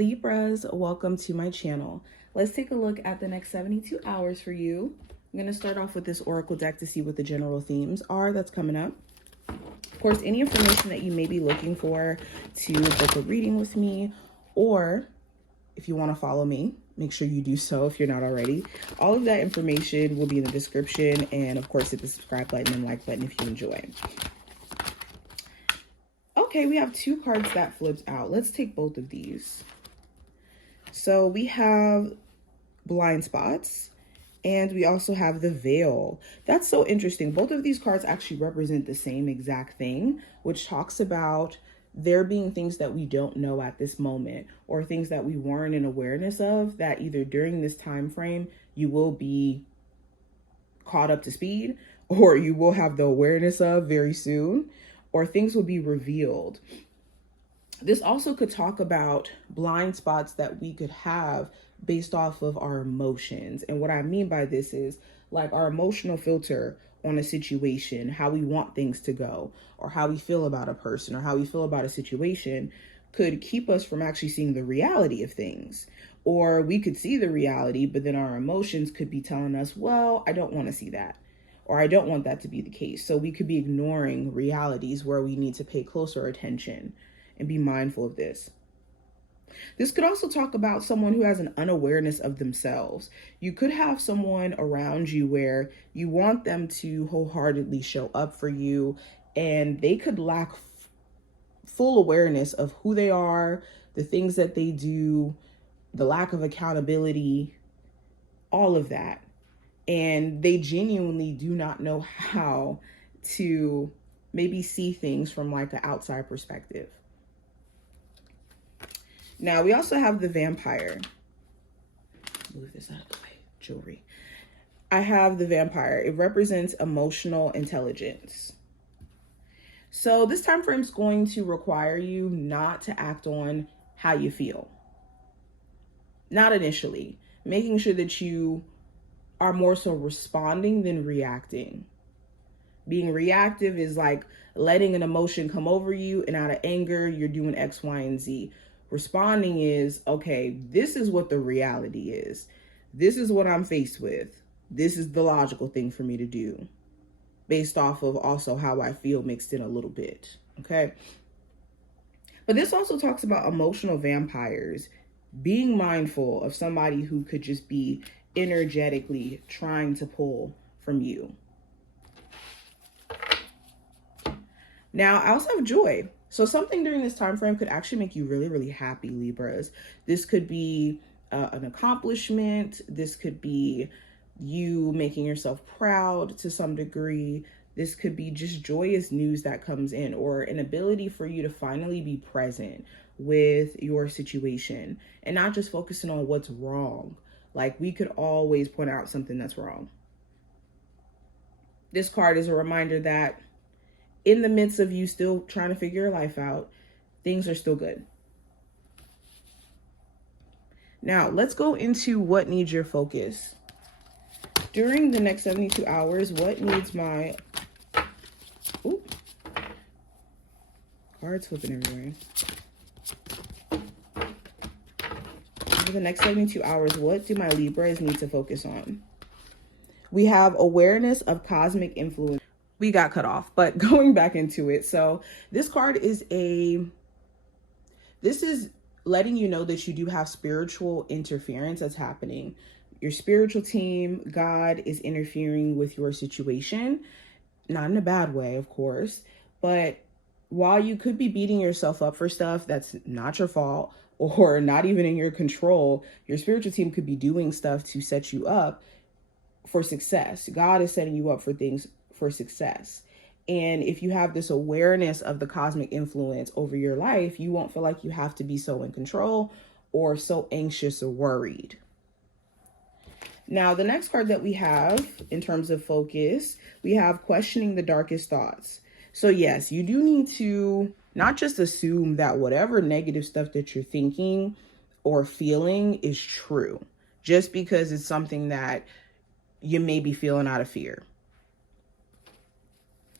Libras, welcome to my channel. Let's take a look at the next 72 hours for you. I'm going to start off with this oracle deck to see what the general themes are that's coming up. Of course, any information that you may be looking for to book a reading with me, or if you want to follow me, make sure you do so if you're not already. All of that information will be in the description, and of course hit the subscribe button and like button if you enjoy. Okay, we have two cards that flipped out. Let's take both of these. So we have blind spots, and we also have the veil. That's so interesting. Both of these cards actually represent the same exact thing, which talks about there being things that we don't know at this moment, or things that we weren't in awareness of, that either during this time frame you will be caught up to speed, or you will have the awareness of very soon, or things will be revealed. This also could talk about blind spots that we could have based off of our emotions. And what I mean by this is like our emotional filter on a situation, how we want things to go, or how we feel about a person, or how we feel about a situation, could keep us from actually seeing the reality of things. Or we could see the reality, but then our emotions could be telling us, well, I don't want to see that, or I don't want that to be the case. So we could be ignoring realities where we need to pay closer attention and be mindful of this. This could also talk about someone who has an unawareness of themselves. You could have someone around you where you want them to wholeheartedly show up for you, and they could lack full awareness of who they are, the things that they do, the lack of accountability, all of that. And they genuinely do not know how to maybe see things from like an outside perspective. Now, we also have the vampire. Move this out of the way. Jewelry. I have the vampire. It represents emotional intelligence. So this time frame is going to require you not to act on how you feel. Not initially. Making sure that you are more so responding than reacting. Being reactive is like letting an emotion come over you, and out of anger, you're doing X, Y, and Z. Responding is, okay, this is what the reality is. This is what I'm faced with. This is the logical thing for me to do, based off of also how I feel mixed in a little bit, okay? But this also talks about emotional vampires, being mindful of somebody who could just be energetically trying to pull from you. Now, I also have joy. So something during this time frame could actually make you really, really happy, Libras. This could be an accomplishment. This could be you making yourself proud to some degree. This could be just joyous news that comes in, or an ability for you to finally be present with your situation and not just focusing on what's wrong. Like, we could always point out something that's wrong. This card is a reminder that in the midst of you still trying to figure your life out, things are still good. Now, let's go into what needs your focus. During the next 72 hours, what needs my... Ooh. Cards flipping everywhere. For the next 72 hours, what do my Libras need to focus on? We have awareness of cosmic influence. We got cut off, but going back into it. So this card is this is letting you know that you do have spiritual interference that's happening. Your spiritual team, God, is interfering with your situation. Not in a bad way, of course, but while you could be beating yourself up for stuff that's not your fault or not even in your control, your spiritual team could be doing stuff to set you up for success. God is setting you up for things for success. And if you have this awareness of the cosmic influence over your life, you won't feel like you have to be so in control or so anxious or worried. Now, the next card that we have in terms of focus, we have questioning the darkest thoughts. So yes, you do need to not just assume that whatever negative stuff that you're thinking or feeling is true, just because it's something that you may be feeling out of fear.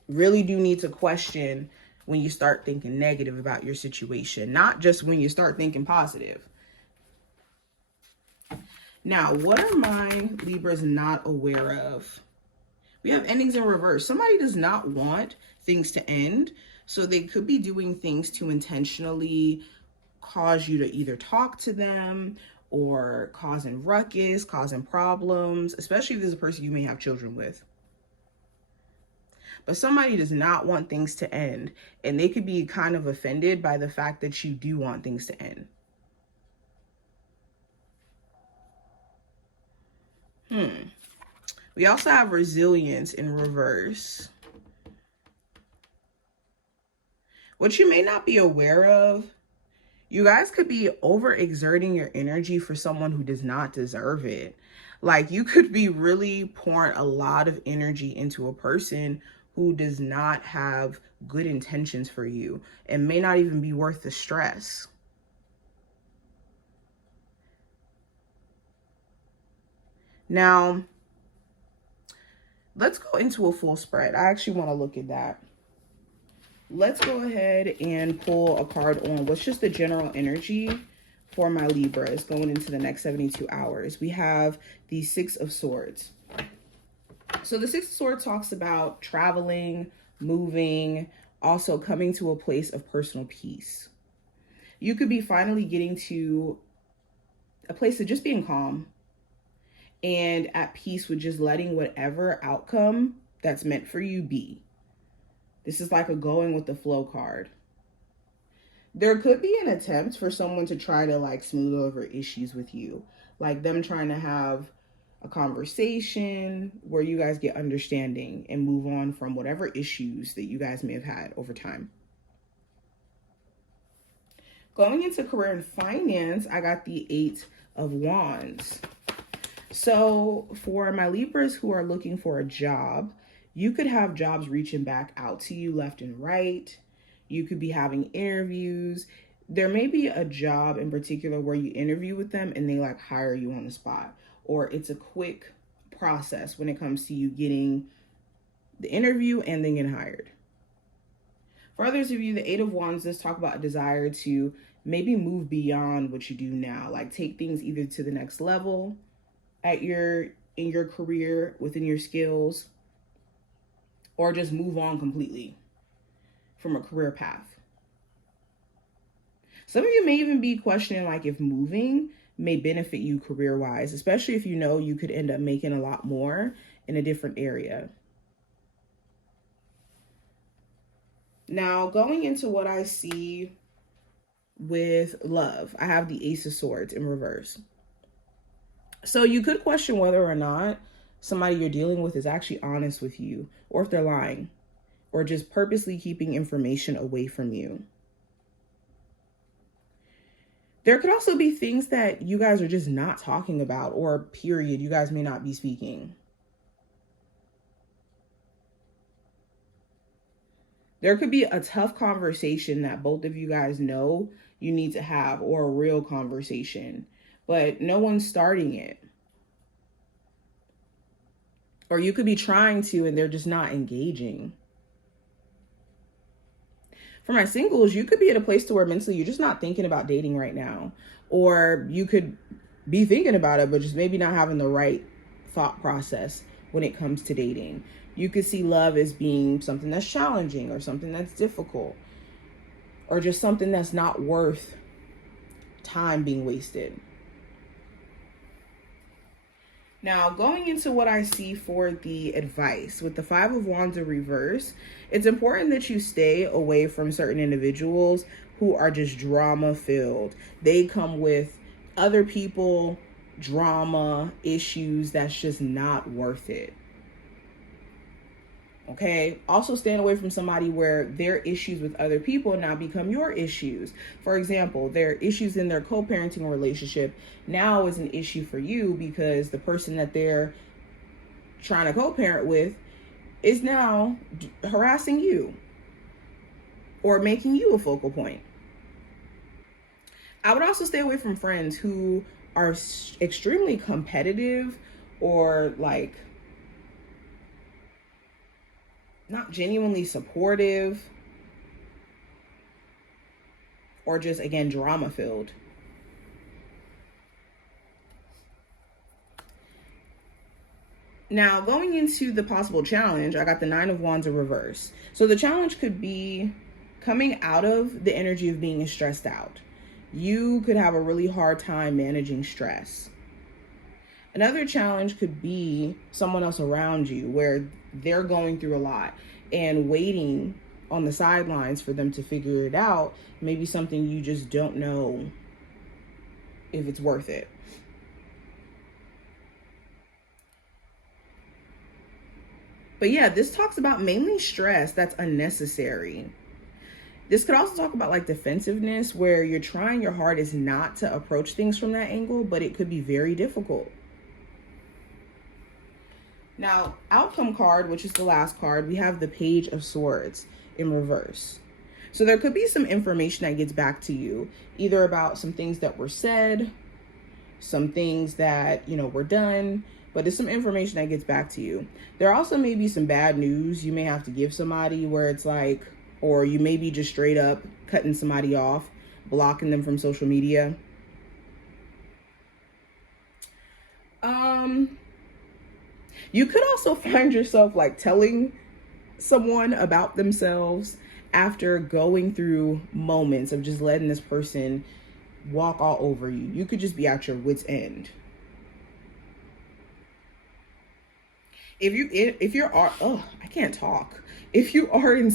Really do need to question when you start thinking negative about your situation, not just when you start thinking positive. Now, what are my Libras not aware of? We have endings in reverse. Somebody does not want things to end, so they could be doing things to intentionally cause you to either talk to them or causing ruckus, causing problems, especially if there's a person you may have children with. But somebody does not want things to end, and they could be kind of offended by the fact that you do want things to end. We also have resilience in reverse. What you may not be aware of, you guys could be overexerting your energy for someone who does not deserve it. Like, you could be really pouring a lot of energy into a person who does not have good intentions for you and may not even be worth the stress. Now, let's go into a full spread. I actually want to look at that. Let's go ahead and pull a card on what's just the general energy for my Libras going into the next 72 hours. We have the Six of Swords. So the Six of Swords talks about traveling, moving, also coming to a place of personal peace. You could be finally getting to a place of just being calm and at peace with just letting whatever outcome that's meant for you be. This is like a going with the flow card. There could be an attempt for someone to try to like smooth over issues with you, like them trying to have a conversation where you guys get understanding and move on from whatever issues that you guys may have had over time. Going into career and finance, I got the Eight of Wands. So for my Libras who are looking for a job, you could have jobs reaching back out to you left and right. You could be having interviews. There may be a job in particular where you interview with them and they like hire you on the spot, or it's a quick process when it comes to you getting the interview and then getting hired. For others of you, the Eight of Wands does talk about a desire to maybe move beyond what you do now, like take things either to the next level in your career, within your skills, or just move on completely from a career path. Some of you may even be questioning like if moving may benefit you career-wise, especially if you know you could end up making a lot more in a different area. Now, going into what I see with love, I have the Ace of Swords in reverse. So you could question whether or not somebody you're dealing with is actually honest with you, or if they're lying, or just purposely keeping information away from you. There could also be things that you guys are just not talking about, or period, you guys may not be speaking. There could be a tough conversation that both of you guys know you need to have, or a real conversation, but no one's starting it. Or you could be trying to and they're just not engaging. For my singles, you could be at a place to where mentally you're just not thinking about dating right now. Or you could be thinking about it, but just maybe not having the right thought process when it comes to dating. You could see love as being something that's challenging or something that's difficult, or just something that's not worth time being wasted. Now, going into what I see for the advice, with the Five of Wands in reverse, it's important that you stay away from certain individuals who are just drama-filled. They come with other people, drama, issues that's just not worth it. Okay. Also stand away from somebody where their issues with other people now become your issues. For example, their issues in their co-parenting relationship now is an issue for you because the person that they're trying to co-parent with is now harassing you or making you a focal point. I would also stay away from friends who are extremely competitive or like not genuinely supportive, or just, again, drama filled. Now, going into the possible challenge, I got the Nine of Wands in reverse. So the challenge could be coming out of the energy of being stressed out. You could have a really hard time managing stress. Another challenge could be someone else around you where they're going through a lot and waiting on the sidelines for them to figure it out. Maybe something you just don't know if it's worth it. But yeah, this talks about mainly stress that's unnecessary. This could also talk about like defensiveness, where you're trying your hardest not to approach things from that angle, but it could be very difficult. Now, outcome card, which is the last card, we have the Page of Swords in reverse. So there could be some information that gets back to you, either about some things that were said, some things that, were done, but it's some information that gets back to you. There also may be some bad news you may have to give somebody where it's like, or you may be just straight up cutting somebody off, blocking them from social media. You could also find yourself like telling someone about themselves after going through moments of just letting this person walk all over you. You could just be at your wit's end. If you are in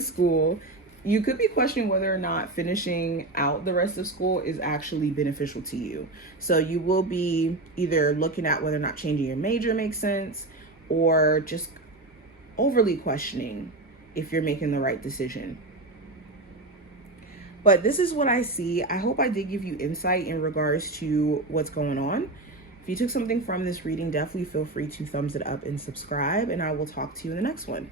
school, you could be questioning whether or not finishing out the rest of school is actually beneficial to you. So you will be either looking at whether or not changing your major makes sense, or just overly questioning if you're making the right decision. But this is what I see. I hope I did give you insight in regards to what's going on. If you took something from this reading, definitely feel free to thumbs it up and subscribe, and I will talk to you in the next one.